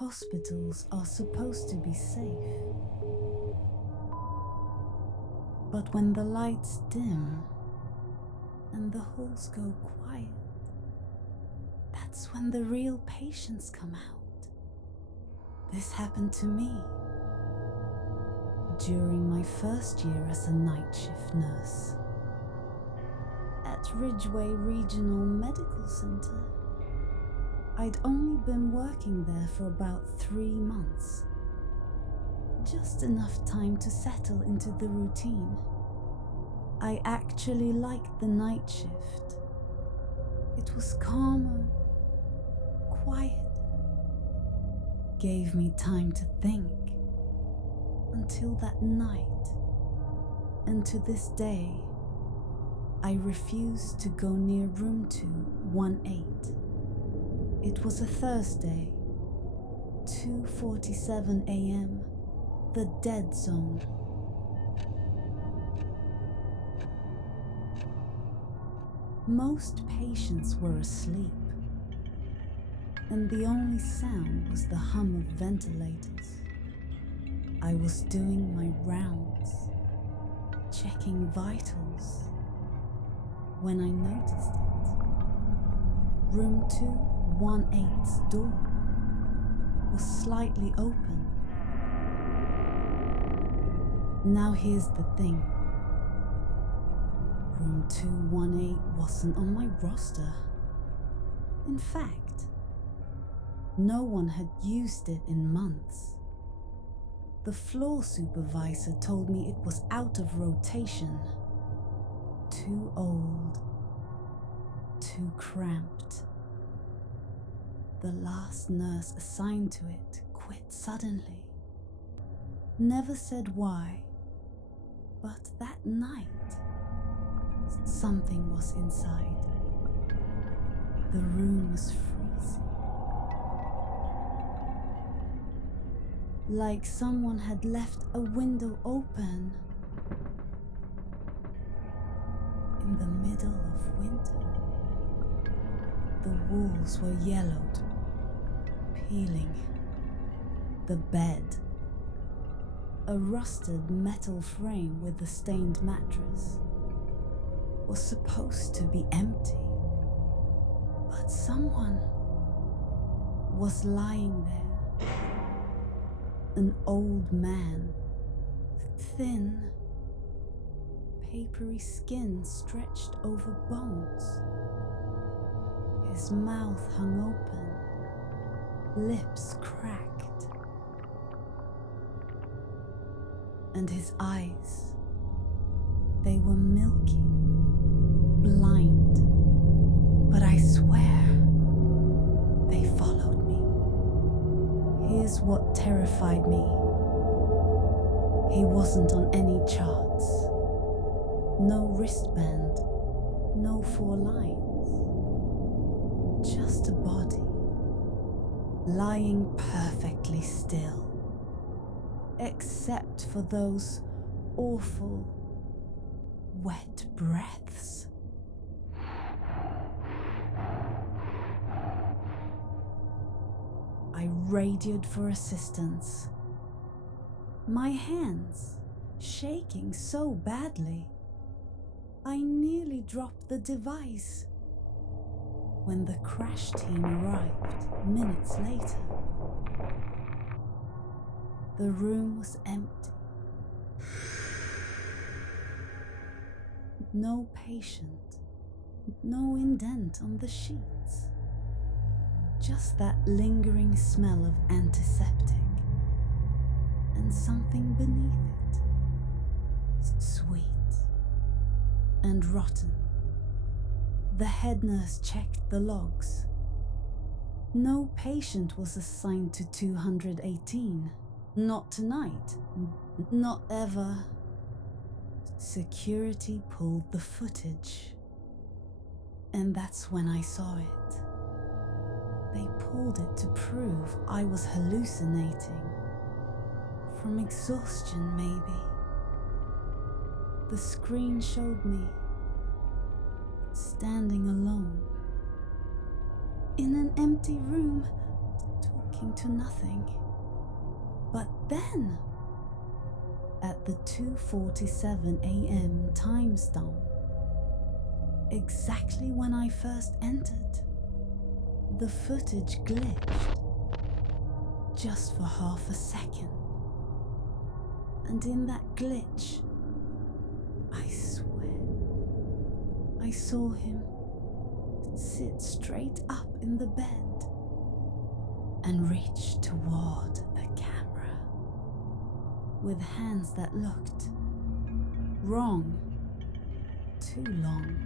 Hospitals are supposed to be safe. But when the lights dim and the halls go quiet, that's when the real patients come out. This happened to me during my first year as a night shift nurse at Ridgeway Regional Medical Center. I'd only been working there for about 3 months, just enough time to settle into the routine. I actually liked the night shift. It was calmer, quiet, gave me time to think. Until that night, and to this day, I refuse to go near room 218. It was a Thursday, 2:47 a.m., the dead zone. Most patients were asleep, and the only sound was the hum of ventilators. I was doing my rounds, checking vitals, when I noticed it. Room 218's door was slightly open. Now here's the thing. Room 218 wasn't on my roster. In fact, no one had used it in months. The floor supervisor told me it was out of rotation. Too old, too cramped. The last nurse assigned to it quit suddenly. Never said why, but that night, something was inside. The room was freezing. Like someone had left a window open in the middle of winter. The walls were yellowed, peeling. The bed, a rusted metal frame with a stained mattress, was supposed to be empty. But someone was lying there. An old man, thin, papery skin stretched over bones. His mouth hung open, lips cracked, and his eyes, they were milky, blind, but I swear they followed me. Here's what terrified me. He wasn't on any charts. No wristband, no 4 lines. Just a body, lying perfectly still. Except for those awful, wet breaths. I radioed for assistance. My hands shaking so badly, I nearly dropped the device. When the crash team arrived minutes later, the room was empty. No patient, no indent on the sheets. Just that lingering smell of antiseptic and something beneath it, sweet and rotten. The head nurse checked the logs. No patient was assigned to 218. Not tonight, not ever. Security pulled the footage, and that's when I saw it. They pulled it to prove I was hallucinating. From exhaustion, maybe. The screen showed me standing alone in an empty room, talking shrinking to nothing. But then, at the 2:47 a.m. time stamp, exactly when I first entered, the footage glitched just for half a second. And in that glitch, I swear, I saw him sit straight up in the bed and reach toward the camera with hands that looked wrong, too long,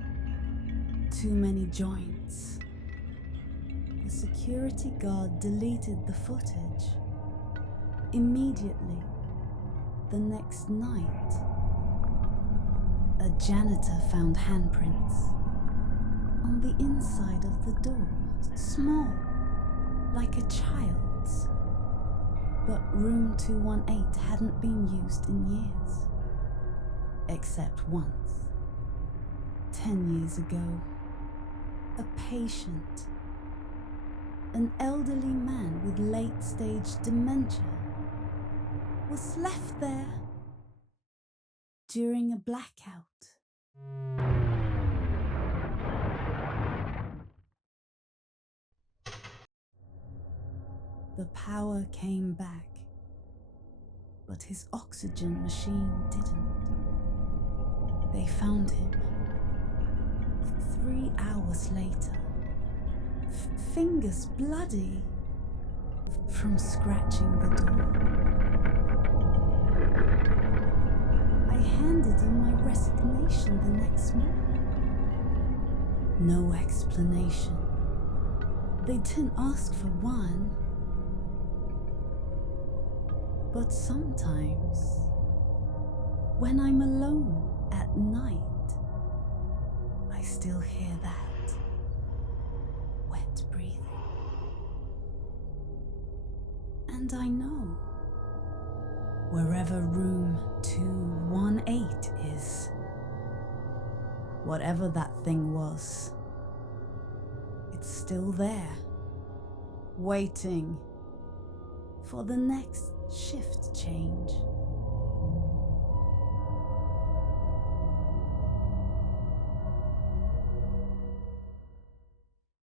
too many joints. The security guard deleted the footage. Immediately, the next night, a janitor found handprints on the inside of the door, small, like a child's. But room 218 hadn't been used in years, except once. 10 years ago, a patient, an elderly man with late-stage dementia, was left there during a blackout. The power came back, but his oxygen machine didn't. They found him 3 hours later, fingers bloody from scratching the door. I handed in my resignation the next morning. No explanation. They didn't ask for one. But sometimes, when I'm alone at night, I still hear that wet breathing. And I know, wherever room 218 is, whatever that thing was, it's still there, waiting for the next shift change.